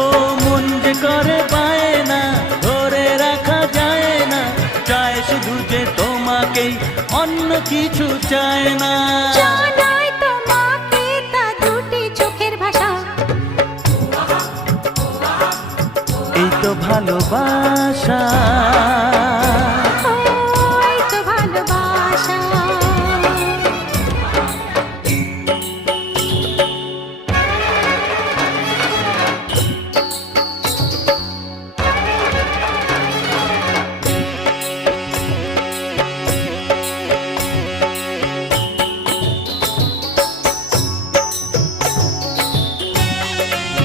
ও মন যে করে পায় না, ধরে রাখা যায় না, চায় শুধু যে তোমাকেই, অন্য কিছু চায় না। জানাই তোমাকে তা দুটি চোখের ভাষা, এই তো ভালোবাসা।